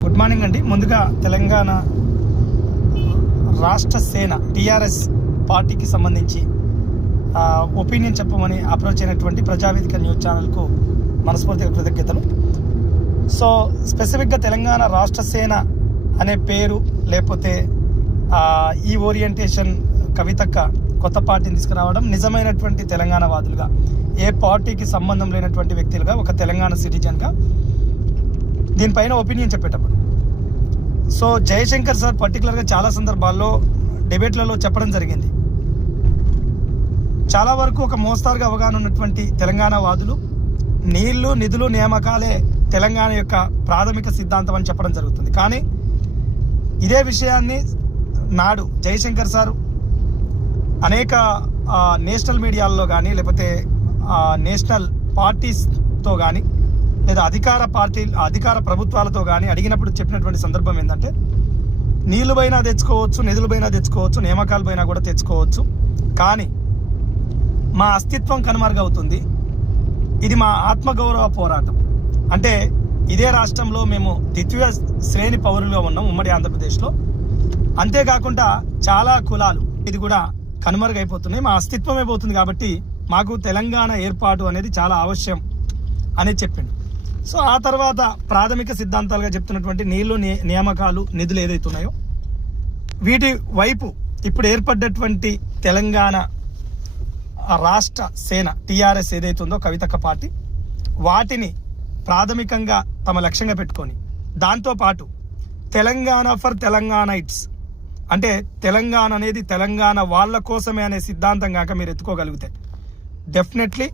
Good morning అండి. ముందుగా తెలంగాణ రాష్ట్ర సేన టీఆర్ఎస్ పార్టీకి సంబంధించి ఒపీనియన్ చెప్పమని అప్రోచ్ అయినటువంటి ప్రజావేదిక న్యూస్ ఛానల్కు మనస్ఫూర్తిగా కృతజ్ఞతలు. సో స్పెసిఫిక్గా తెలంగాణ రాష్ట్ర సేన అనే పేరు లేకపోతే ఈ ఓరియంటేషన్ కవితక్క కొత్త పార్టీని తీసుకురావడం నిజమైనటువంటి తెలంగాణ వాదులుగా, ఏ పార్టీకి సంబంధం లేనటువంటి వ్యక్తులుగా, ఒక తెలంగాణ సిటిజన్గా దీనిపైన ఒపీనియన్ చెప్పేటప్పుడు సో జయశంకర్ సార్ పర్టికులర్గా చాలా సందర్భాల్లో డిబేట్లలో చెప్పడం జరిగింది. చాలా వరకు ఒక మోస్తారుగా అవగాహన ఉన్నటువంటి తెలంగాణ వాదులు నీళ్లు నిధులు నియామకాలే తెలంగాణ యొక్క ప్రాథమిక సిద్ధాంతం అని చెప్పడం జరుగుతుంది. కానీ ఇదే విషయాన్ని నాడు జయశంకర్ సార్ అనేక నేషనల్ మీడియాల్లో కానీ లేకపోతే నేషనల్ పార్టీస్తో కానీ లేదా అధికార ప్రభుత్వాలతో కానీ అడిగినప్పుడు చెప్పినటువంటి సందర్భం ఏంటంటే, నీళ్లు పైన తెచ్చుకోవచ్చు, నిధులు పైన తెచ్చుకోవచ్చు, నియామకాల పైన కూడా తెచ్చుకోవచ్చు, కానీ మా అస్తిత్వం కనుమరుగవుతుంది. ఇది మా ఆత్మగౌరవ పోరాటం. అంటే ఇదే రాష్ట్రంలో మేము ద్వితీయ శ్రేణి పౌరులుగా ఉన్నాం ఉమ్మడి ఆంధ్రప్రదేశ్లో. అంతేకాకుండా చాలా కులాలు ఇది కూడా కనుమరుగైపోతున్నాయి, మా అస్తిత్వమే పోతుంది. కాబట్టి మాకు తెలంగాణ ఏర్పాటు అనేది చాలా అవశ్యం అని చెప్పిండు. సో ఆ తర్వాత ప్రాథమిక సిద్ధాంతాలుగా చెప్తున్నటువంటి నీళ్లు నియామకాలు నిధులు ఏదైతే ఉన్నాయో వీటి వైపు ఇప్పుడు ఏర్పడ్డటువంటి తెలంగాణ రాష్ట్ర సేన టీఆర్ఎస్ ఏదైతే ఉందో కవితక్క పార్టీ, వాటిని ప్రాథమికంగా తమ లక్ష్యంగా పెట్టుకొని దాంతోపాటు తెలంగాణ ఫర్ తెలంగాణైట్స్ అంటే తెలంగాణ అనేది తెలంగాణ వాళ్ళ కోసమే అనే సిద్ధాంతం కాక మీరు ఎత్తుకోగలిగితే డెఫినెట్లీ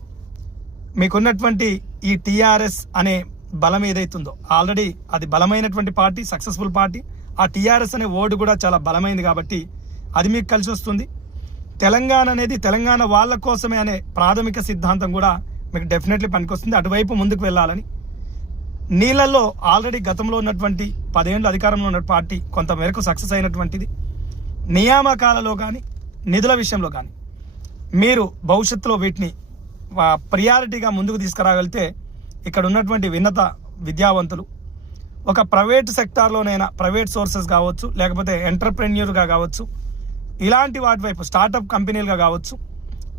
మీకున్నటువంటి ఈ టీఆర్ఎస్ అనే బలం ఏదైతుందో ఆల్రెడీ అది బలమైనటువంటి పార్టీ, సక్సెస్ఫుల్ పార్టీ. ఆ టీఆర్ఎస్ అనే ఓటు కూడా చాలా బలమైంది కాబట్టి అది మీకు కలిసి వస్తుంది. తెలంగాణ అనేది తెలంగాణ వాళ్ళ కోసమే అనే ప్రాథమిక సిద్ధాంతం కూడా మీకు డెఫినెట్లీ పనికొస్తుంది. అటువైపు ముందుకు వెళ్ళాలని నీళ్ళల్లో ఆల్రెడీ గతంలో ఉన్నటువంటి 10 ఏళ్ళు అధికారంలో ఉన్న పార్టీ కొంత మేరకు సక్సెస్ అయినటువంటిది. నియామకాలలో కానీ నిధుల విషయంలో కానీ మీరు భవిష్యత్తులో వీటిని ప్రియారిటీగా ముందుకు తీసుకురాగలిగితే ఇక్కడ ఉన్నటువంటి విన్నత విద్యావంతులు ఒక ప్రైవేట్ సెక్టార్లోనైనా ప్రైవేట్ సోర్సెస్ కావచ్చు, లేకపోతే ఎంటర్ప్రెన్యూర్గా కావచ్చు, ఇలాంటి వాటి వైపు స్టార్టప్ కంపెనీలుగా కావచ్చు,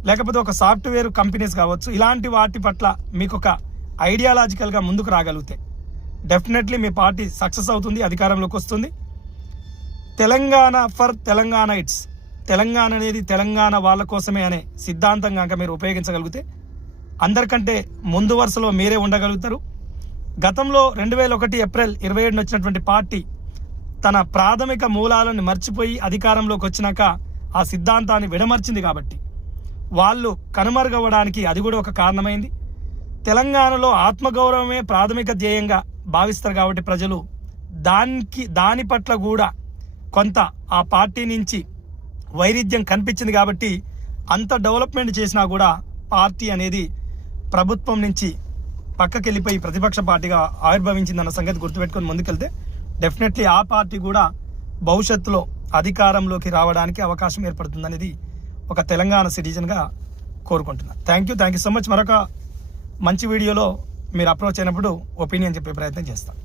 లేకపోతే ఒక సాఫ్ట్వేర్ కంపెనీస్ కావచ్చు, ఇలాంటి వాటి పట్ల మీకు ఒక ఐడియాలజికల్గా ముందుకు రాగలిగితే డెఫినెట్లీ మీ పార్టీ సక్సెస్ అవుతుంది, అధికారంలోకి వస్తుంది. తెలంగాణ ఫర్ తెలంగాణైట్స్, తెలంగాణ అనేది తెలంగాణ వాళ్ళ కోసమే అనే సిద్ధాంతం కనుక మీరు ఉపయోగించగలిగితే అందరికంటే ముందు వరుసలో మీరే ఉండగలుగుతారు. గతంలో 2001 ఏప్రిల్ 27 వచ్చినటువంటి పార్టీ తన ప్రాథమిక మూలాలను మర్చిపోయి అధికారంలోకి వచ్చినాక ఆ సిద్ధాంతాన్ని విడమర్చింది కాబట్టి వాళ్ళు కనుమరుగవ్వడానికి అది కూడా ఒక కారణమైంది. తెలంగాణలో ఆత్మగౌరవమే ప్రాథమిక ధ్యేయంగా భావిస్తారు కాబట్టి ప్రజలు దాని పట్ల కూడా కొంత ఆ పార్టీ నుంచి వైరుధ్యం కనిపించింది. కాబట్టి అంత డెవలప్మెంట్ చేసినా కూడా పార్టీ అనేది ప్రభుత్వం నుంచి పక్కకి వెళ్ళిపోయి ప్రతిపక్ష పార్టీగా ఆవిర్భవించిందన్న సంగతి గుర్తుపెట్టుకొని ముందుకెళ్తే డెఫినెట్లీ ఆ పార్టీ కూడా భవిష్యత్తులో అధికారంలోకి రావడానికి అవకాశం ఏర్పడుతుందనేది ఒక తెలంగాణ సిటిజన్గా కోరుకుంటున్నాను. Thank you so much. మరొక మంచి వీడియోలో మీరు అప్రోచ్ అయినప్పుడు ఒపీనియన్ చెప్పే ప్రయత్నం చేస్తాను.